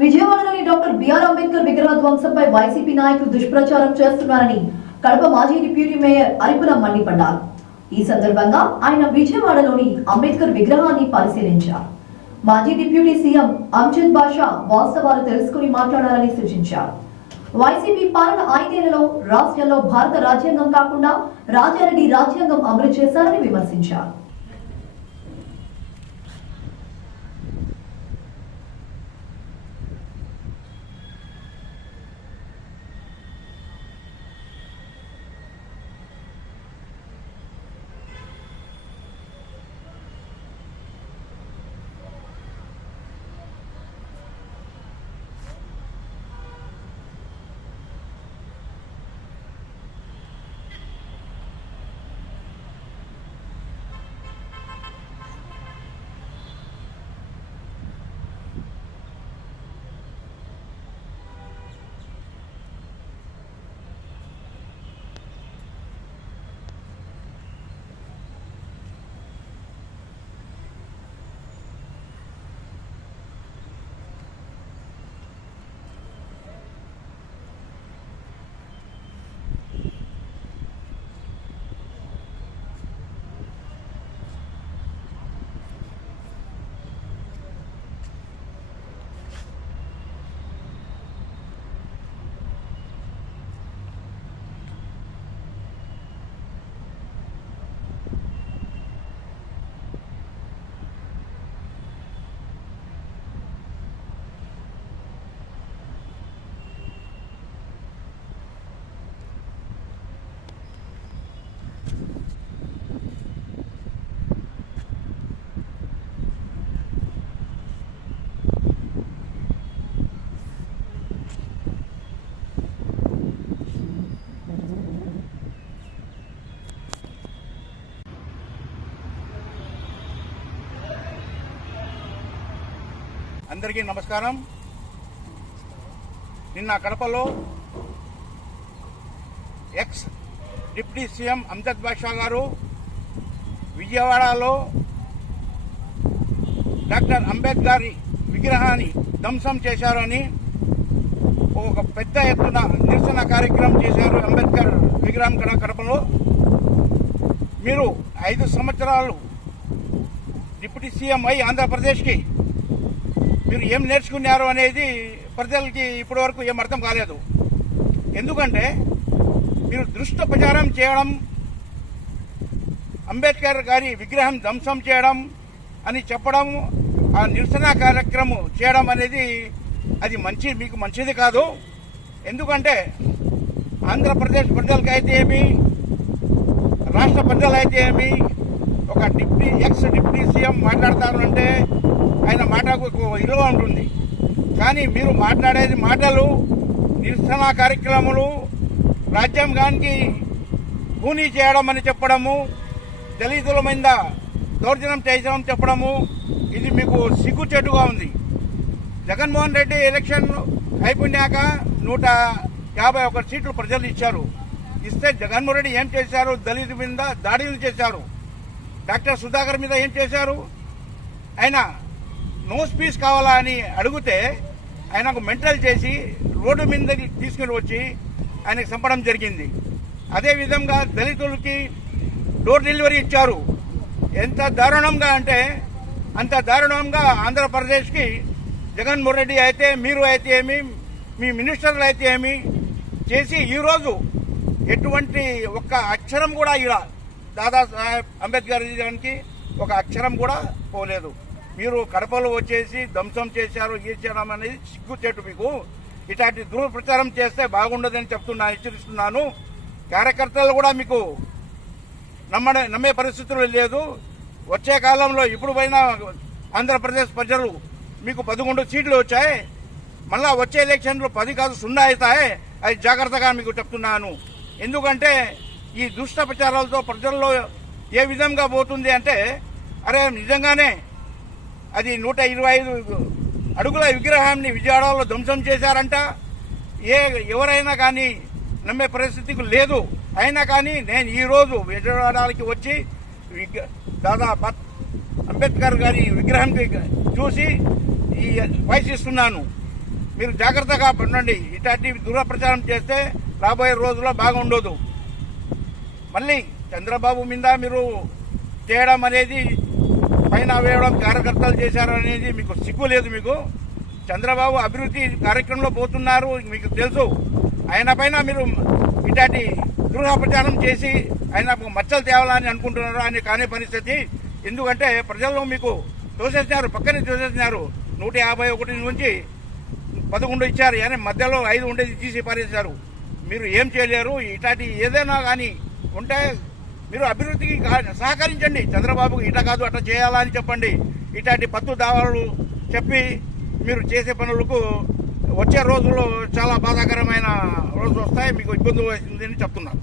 విజయవాడలోని doctor BR Ambedkar విగ్రహ ధ్వంసంపై YCP నాయకులు దుష్ప్రచారం చేస్తున్నారని కడప మాజీ డిప్యూటీ మేయర్ అరిపుల మండిపడ్డారు. ఈ సందర్భంగా ఆయన విజయవాడలోని అంబేద్కర్ విగ్రహాన్ని పరిశీలించారు. మాజీ డిప్యూటీ సీఎం అంజద్ బాషా వాస్తవాలు తెలుసుకుని మాట్లాడాలని సూచించారు. వైసీపీ పాలన 5 ఏళ్లలో రాష్ట్రంలో భారత రాజ్యాంగం కాకుండా రాజారెడ్డి రాజ్యాంగం అమలు చేశారని విమర్శించారు. అందరికీ నమస్కారం. నిన్న కడపలో ఎక్స్ డిప్యూటీ సీఎం అంజద్ బాషా గారు విజయవాడలో డాక్టర్ అంబేద్కర్ విగ్రహాన్ని ధ్వంసం చేశారని ఒక పెద్ద ఎత్తున నిరసన కార్యక్రమం చేశారు. అంబేద్కర్ విగ్రహం కడపలో మీరు 5 సంవత్సరాలు డిప్యూటీ సీఎం అయి ఆంధ్రప్రదేశ్కి మీరు ఏం నేర్చుకున్నారు అనేది ప్రజలకి ఇప్పటి వరకు ఏం అర్థం కాలేదు. ఎందుకంటే మీరు దుష్ప్రచారం చేయడం, అంబేద్కర్ గారి విగ్రహం ధ్వంసం చేయడం అని చెప్పడం, ఆ నిరసన కార్యక్రమం చేయడం అనేది అది మీకు మంచిది కాదు. ఎందుకంటే ఆంధ్రప్రదేశ్ ప్రజలకైతే ఏమి, రాష్ట్ర ప్రజలైతే ఏమి, ఒక ఎక్స్ డిప్యూటీ సీఎం మాట్లాడతారు అంటే ఆయన మాటకు విలువ ఉంటుంది. కానీ మీరు మాట్లాడేది మాటలు, నిరసన కార్యక్రమాలు, రాజ్యాంగానికి కూనీ చేయడం అని చెప్పడము, దళితుల మీద దౌర్జన్యం చేయడం చెప్పడము, ఇది మీకు సిగ్గుచేటుగా ఉంది. జగన్మోహన్ రెడ్డి ఎలక్షన్ అయిపోయినాక 151 సీట్లు ప్రజలు ఇచ్చారు. ఇస్తే జగన్మోహన్ రెడ్డి ఏం చేశారు? దళితుల మీద దాడులు చేశారు. డాక్టర్ సుధాకర్ మీద ఏం చేశారు? ఆయన నో స్పీచ్ కావాలా అని అడిగితే ఆయనకు మెంటల్ చేసి రోడ్డు మీద తీసుకుని వచ్చి ఆయనకు చంపడం జరిగింది. అదేవిధంగా దళితులకి డోర్ డెలివరీ ఇచ్చారు. ఎంత దారుణంగా అంటే అంత దారుణంగా ఆంధ్రప్రదేశ్కి జగన్మోహన్ రెడ్డి అయితే, మీరు అయితే ఏమి, మీ మినిస్టర్లు అయితే ఏమి చేసి ఈరోజు ఎటువంటి ఒక్క అక్షరం కూడా ఇలా దాదాసాహెబ్ అంబేద్కర్ గారికి ఒక అక్షరం కూడా పోలేదు. మీరు కడపలో వచ్చేసి ధ్వంసం చేశారు, చేయడం అనేది సిగ్గుచేటు. మీకు ఇట్లాంటి దుష్ప్రచారం చేస్తే బాగుండదని హెచ్చరిస్తున్నాను. కార్యకర్తలు కూడా మీకు నమ్మే పరిస్థితులు లేదు. వచ్చే కాలంలో ఇప్పుడు పైన ఆంధ్రప్రదేశ్ ప్రజలు మీకు 11 సీట్లు వచ్చాయి. మళ్ళా వచ్చే ఎలక్షన్లు 10 కాదు 0 అవుతాయి. అది జాగ్రత్తగా మీకు చెప్తున్నాను. ఎందుకంటే ఈ దుష్ప్రచారాలతో ప్రజల్లో ఏ విధంగా పోతుంది అంటే, అరే నిజంగానే అది 125 అడుగుల విగ్రహాన్ని విజయవాడలో ధ్వంసం చేశారంట. ఎవరైనా కానీ నమ్మే పరిస్థితికి లేదు. అయినా కానీ నేను ఈరోజు విజయవాడకి వచ్చి దాదాపు అంబేద్కర్ గారి విగ్రహానికి చూసి ఈ వాయిస్ ఇస్తున్నాను. మీరు జాగ్రత్తగా ఉండండి. ఇట్లాంటి దురప్రచారం చేస్తే రాబోయే రోజుల్లో బాగుండదు. మళ్ళీ చంద్రబాబు మీద మీరు చేయడం అనేది పైన వేయడం కార్యకర్తలు చేశారు అనేది మీకు సిగ్గు లేదు. మీకు చంద్రబాబు అభివృద్ధి కార్యక్రమంలో పోతున్నారు, మీకు తెలుసు. ఆయన పైన మీరు ఇట్లాంటి దురప్రచారం చేసి ఆయన మచ్చలు తేవాలని అనుకుంటున్నారు అని కాని పరిస్థితి. ఎందుకంటే ప్రజల్లో మీకు తోసేసినారు, పక్కనే తోసేసినారు. 151 నుంచి 11 ఇచ్చారు, కానీ మధ్యలో 5 ఉండేది తీసి పారేశారు. మీరు ఏం చేయలేరు. ఇట్లాంటి ఏదైనా కానీ ఉంటే మీరు అభివృద్ధికి సహకరించండి. చంద్రబాబుకి ఇట్లా కాదు అట్లా చేయాలా అని చెప్పండి. ఇట్లాంటి పత్తు దావాలు చెప్పి మీరు చేసే పనులకు వచ్చే రోజుల్లో చాలా బాధాకరమైన రోజులు వస్తాయి, మీకు ఇబ్బంది వస్తుందని చెప్తున్నాను.